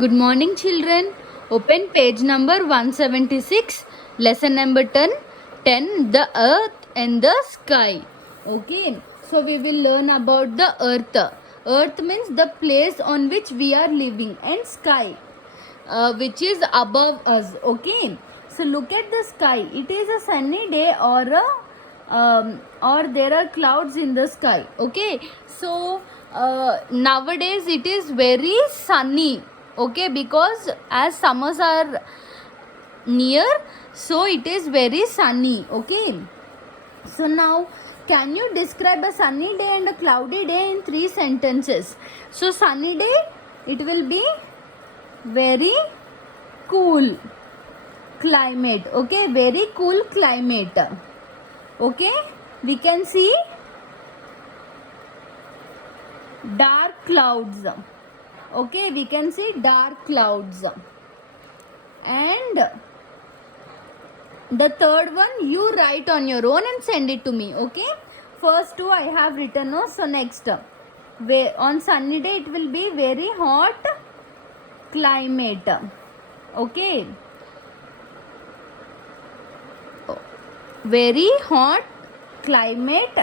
Good morning, children. Open page number 176, lesson number 10, 10, the earth and the sky. Okay, so we will learn about the earth. Earth means the place on which we are living, and sky, which is above us. Okay, so look at the sky. It is a sunny day or there are clouds in the sky. Okay, so nowadays it is very sunny. Okay, because as summers are near, so it is very sunny. Okay, so now can you describe a sunny day and a cloudy day in 3 sentences? So sunny day, it will be very cool climate. Okay, very cool climate. Okay, we can see dark clouds. Okay, we can see dark clouds. And the third one you write on your own and send it to me. Okay, first two I have written. So next, on sunny day it will be very hot climate. Okay, very hot climate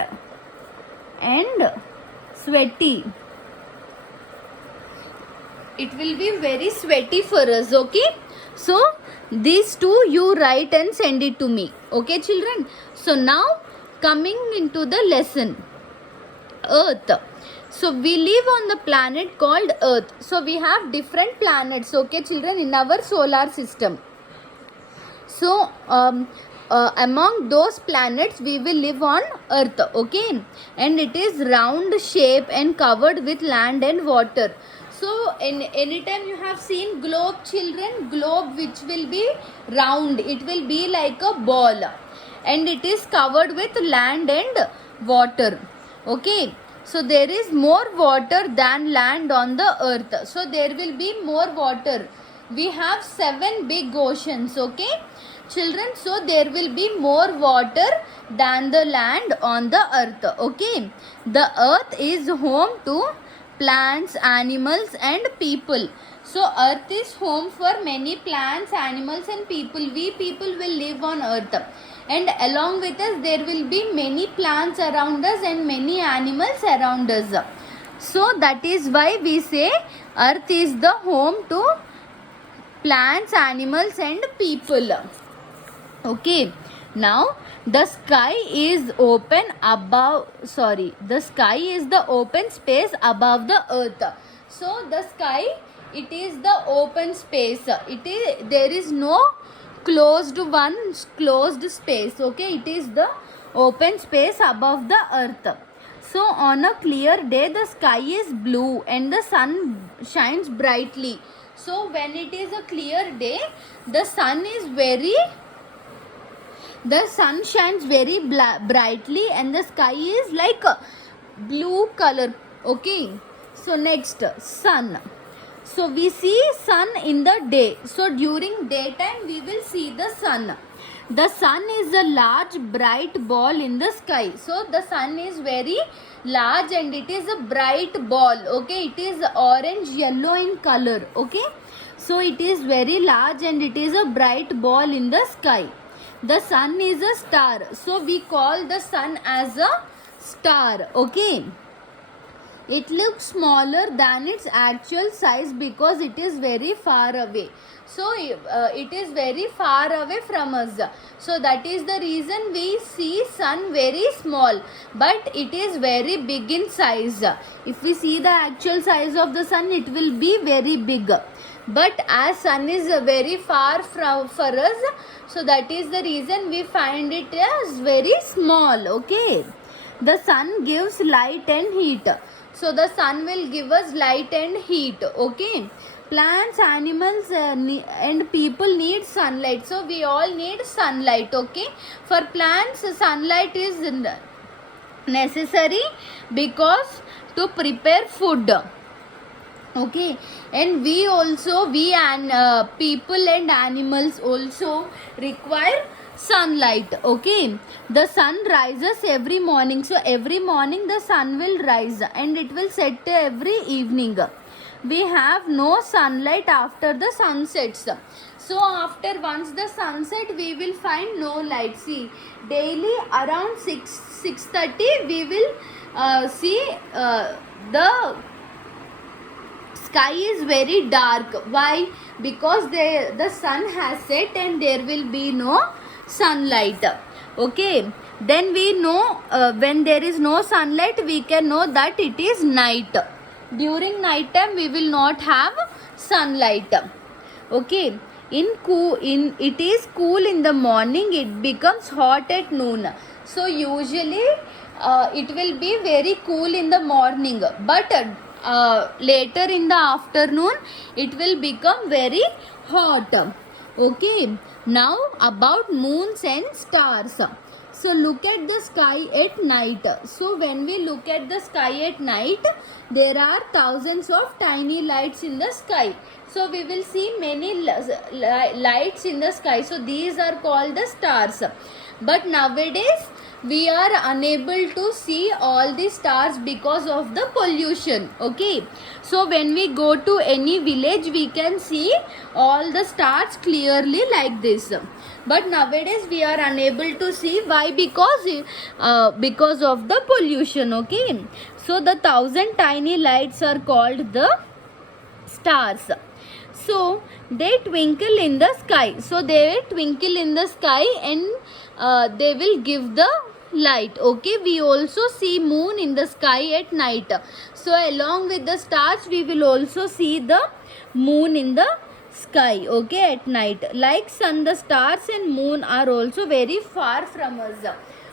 and sweaty. It will be very sweaty for us. Okay, so these two you write and send it to me. Okay, children. So now coming into the lesson, earth. So we live on the planet called earth. So we have different planets. Okay, children, in our solar system. So among those planets we will live on earth. Okay, and it is round shape and covered with land and water. So anytime you have seen globe, children, globe which will be round, it will be like a ball and it is covered with land and water. Okay, so there is more water than land on the earth. So there will be more water. We have 7 big oceans. Okay, children, so there will be more water than the land on the earth. Okay, the earth is home to plants, animals and people. So earth is home for many plants, animals and people. We people will live on earth, and along with us there will be many plants around us and many animals around us. So that is why we say earth is the home to plants, animals and people. Okay, now the sky is open above, the sky is the open space above the earth. So the sky, it is the open space. There is no closed space. Okay, it is the open space above the earth. So on a clear day the sky is blue and the sun shines brightly. So when it is a clear day, the sun shines very brightly and the sky is like a blue color. Okay, so next, sun. So we see sun in the day. So during daytime we will see the sun. The sun is a large bright ball in the sky. So the sun is very large and it is a bright ball. Okay, it is orange yellow in color. Okay, so it is very large and it is a bright ball in the sky. The sun is a star. So we call the sun as a star. Okay, it looks smaller than its actual size because it is very far away. So it is very far away from us. So that is the reason we see sun very small, but it is very big in size. If we see the actual size of the sun, it will be very big. But as sun is very far for us, so that is the reason we find it as very small. Okay, the sun gives light and heat. So the sun will give us light and heat. Okay, plants, animals and people need sunlight. So we all need sunlight. Okay, for plants sunlight is necessary because to prepare food. Okay, and people and animals also require sunlight. Okay, the sun rises every morning. So every morning the sun will rise and it will set every evening. we have no sunlight after the sun sets. So after once the sunset, we will find no light. See, daily around 6:30 we will see the sky is very dark. Why? Because the sun has set and there will be no sunlight. Okay, then we know when there is no sunlight, we can know that it is night. During night time we will not have sunlight. Okay, in it is cool in the morning, it becomes hot at noon. So usually it will be very cool in the morning, but later in the afternoon it will become very hot. Okay, now about moons and stars. So look at the sky at night. So when we look at the sky at night, there are thousands of tiny lights in the sky. So we will see many lights in the sky. So these are called the stars. But nowadays we are unable to see all the stars because of the pollution. Okay, so when we go to any village, we can see all the stars clearly like this. But nowadays we are unable to see. Why? Because of the pollution. Okay, so the 1,000 tiny lights are called the stars. So they twinkle in the sky. So they twinkle in the sky and they will give the light. Okay, we also see moon in the sky at night. So along with the stars, we will also see the moon in the sky. Okay, at night. Like sun, the stars and moon are also very far from us.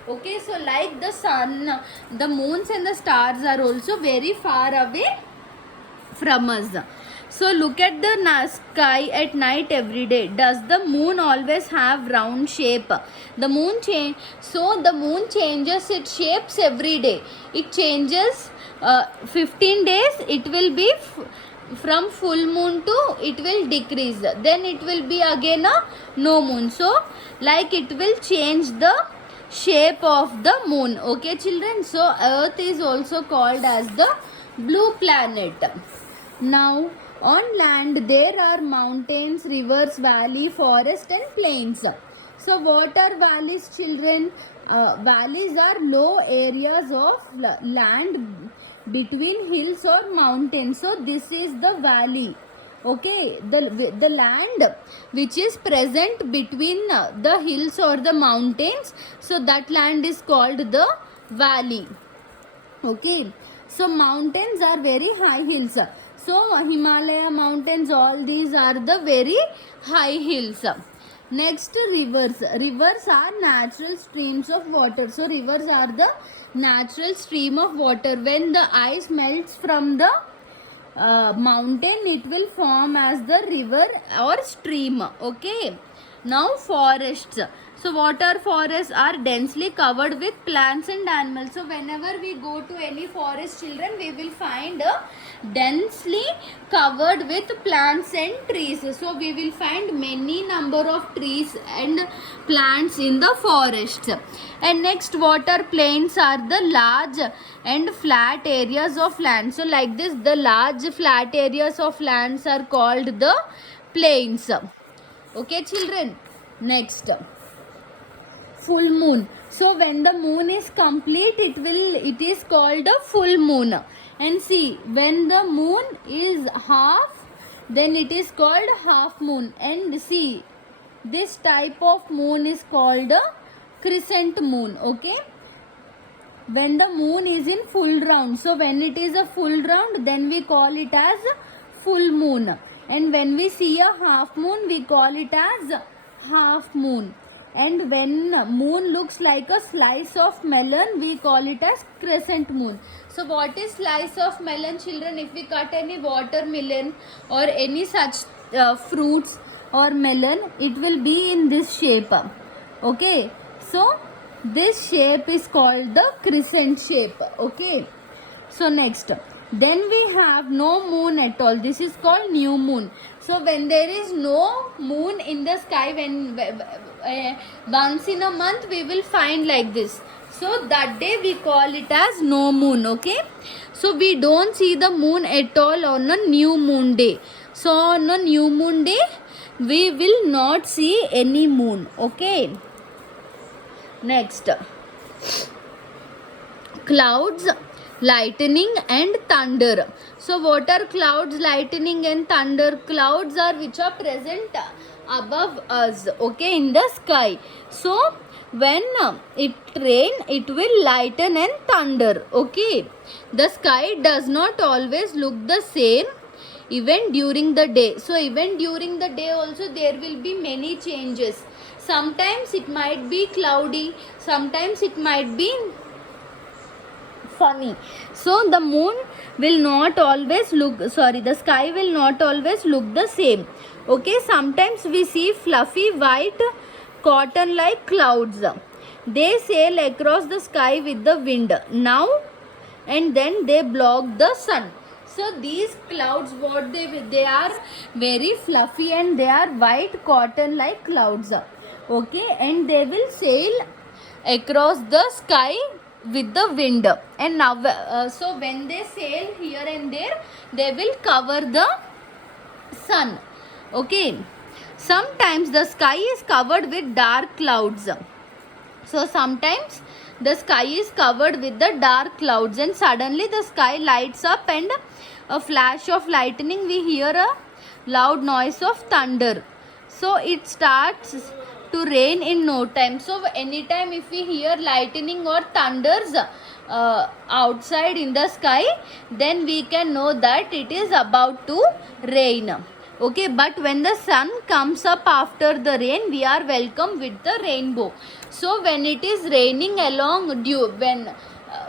Okay, so like the sun, the moons and the stars are also very far away from us. So look at the sky at night every day. Does the moon always have round shape? The moon the moon changes its shapes every day. It changes 15 days. It will be from full moon to it will decrease. Then it will be again a no moon. So like it will change the shape of the moon. Okay, children. So Earth is also called as the blue planet. Now on land there are mountains, rivers, valley, forest and plains. So what are valleys, children? Valleys are low areas of land between hills or mountains. So this is the valley. Okay, the land which is present between the hills or the mountains, so that land is called the valley. Okay, so mountains are very high hills. So Himalaya mountains, all these are the very high hills. Next, rivers. Rivers are natural streams of water. So rivers are the natural stream of water. When the ice melts from the mountain, it will form as the river or stream. Okay, now forests. So what are forests? Are densely covered with plants and animals. So whenever we go to any forest, children, we will find densely covered with plants and trees. So we will find many number of trees and plants in the forest. And next, water plains are the large and flat areas of land. So like this, the large flat areas of lands are called the plains. Okay, children. Next, full moon. So when the moon is complete, it is called a full moon. And see, when the moon is half, then it is called half moon. And see, this type of moon is called a crescent moon. Okay, when the moon is in full round, so when it is a full round, then we call it as full moon. And when we see a half moon, we call it as half moon. And when moon looks like a slice of melon, we call it as crescent moon. So what is slice of melon, children? If we cut any watermelon or any such fruits or melon, it will be in this shape. Okay, so this shape is called the crescent shape. Okay, so next, then we have no moon at all. This is called new moon. So when there is no moon in the sky, when once in a month we will find like this. So that day we call it as no moon. Okay, so we don't see the moon at all on a new moon day. So on a new moon day we will not see any moon. Okay, next, clouds, lightning and thunder. So what are clouds, lightning and thunder? Clouds are which are present above us, okay, in the sky. So when it rain, it will lighten and thunder. Okay, the sky does not always look the same even during the day. So even during the day also there will be many changes. Sometimes it might be cloudy, sometimes it might be sunny. So the moon will not always look, the sky will not always look the same. Okay, sometimes we see fluffy white cotton like clouds. They sail across the sky with the wind. Now and then they block the sun. So these clouds, what they are very fluffy and they are white cotton like clouds. Okay, and they will sail across the sky with the wind. And now so when they sail here and there, they will cover the sun. Okay, sometimes the sky is covered with dark clouds. So sometimes the sky is covered with the dark clouds and suddenly the sky lights up and a flash of lightning, we hear a loud noise of thunder. So it starts to rain in no time. So anytime if we hear lightning or thunders outside in the sky, then we can know that it is about to rain. Okay, but when the sun comes up after the rain, we are welcome with the rainbow. So when it is raining along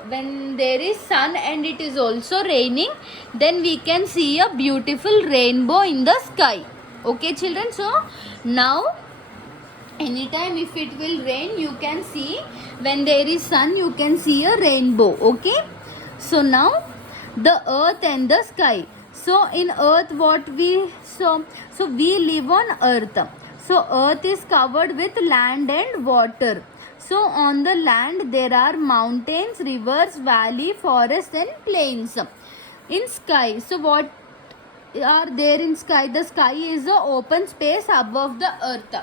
when there is sun and it is also raining, then we can see a beautiful rainbow in the sky. Okay children, so now anytime if it will rain, you can see, when there is sun you can see a rainbow. Okay, so now the earth and the sky. So in earth what we so we live on earth. So earth is covered with land and water. So on the land there are mountains, rivers, valley, forests and plains. In sky, so what are there in sky? The sky is a open space above the earth.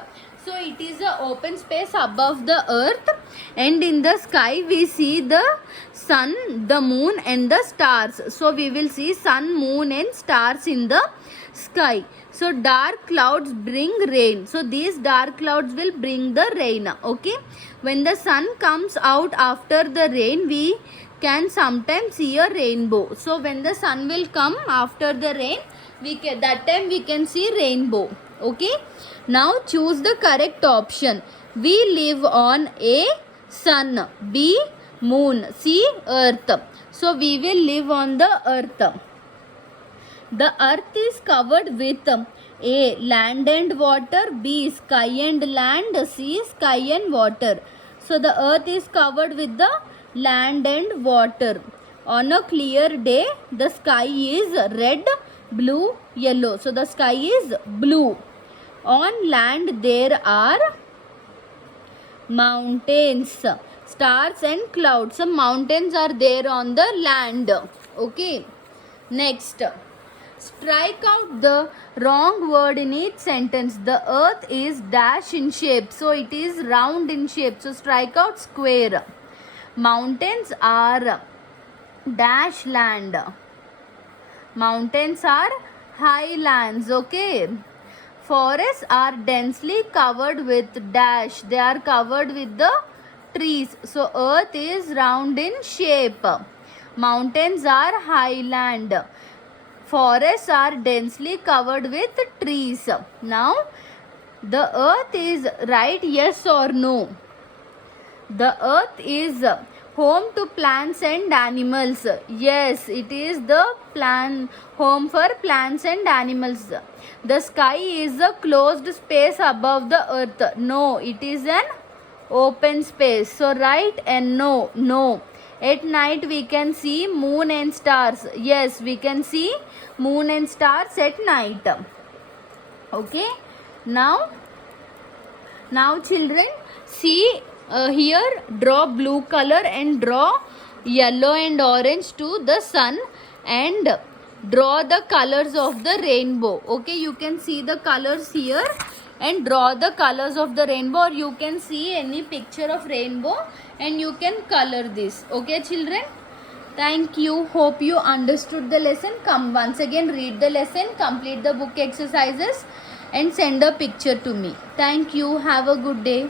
So it is a open space above the earth, and in the sky we see the sun, the moon and the stars. So we will see sun, moon and stars in the sky. So dark clouds bring rain. So these dark clouds will bring the rain. Okay, when the sun comes out after the rain, we can sometimes see a rainbow. So when the sun will come after the rain, that time we can see rainbow. Okay, now choose the correct option. We live on A, sun, B, moon, C, earth. So we will live on the earth. The earth is covered with A, land and water, B, sky and land, C, sky and water. So the earth is covered with the land and water. On a clear day, the sky is red, blue, yellow. So the sky is blue. On land there are mountains, stars and clouds. So mountains are there on the land. Okay, next, strike out the wrong word in each sentence. The earth is dash in shape, so it is round in shape. So strike out square. Mountains are dash land. Mountains are highlands. Okay, forests are densely covered with dash. They are covered with the trees. So earth is round in shape. Mountains are highland. Forests are densely covered with trees. Now the earth is right, yes or no? The earth is home to plants and animals. Yes, it is the home for plants and animals. The sky is a closed space above the earth. No, it is an open space. So right and no, no. At night we can see moon and stars. Yes, we can see moon and stars at night. Okay, now children, see here draw blue color and draw yellow and orange to the sun and draw the colors of the rainbow. Okay, you can see the colors here and draw the colors of the rainbow, or you can see any picture of rainbow and you can color this. Okay children, thank you. Hope you understood the lesson. Come once again, read the lesson, complete the book exercises and send a picture to me. Thank you. Have a good day.